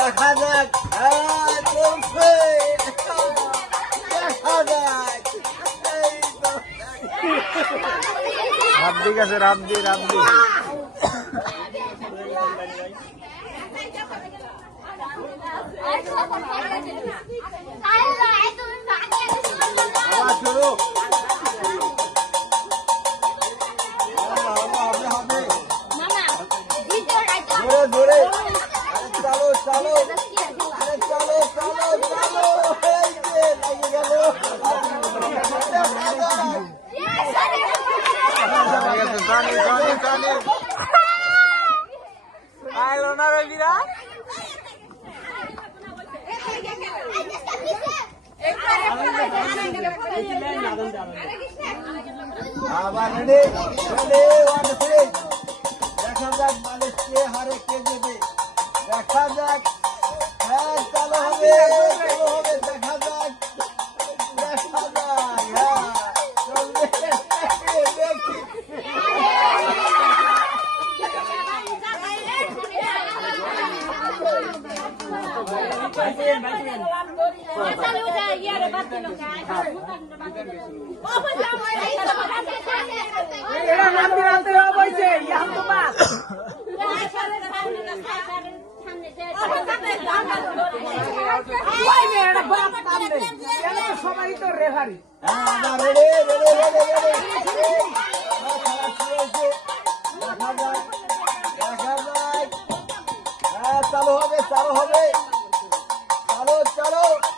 দেখা যাক রাব্দি গেছে রাব্দি রাব্দি শুরু ধরে চালো চালো চালো চালো চালো লাগে গেল আবার দেখা যাক মানুষ কে হারে কে দেবে দেখা যাক হ্যাঁ চালু হবে দেখা যাক দেখা যাক হ্যাঁ চলবে সবাই তো রেফারি চালু হবে চালু হবে চালো চালো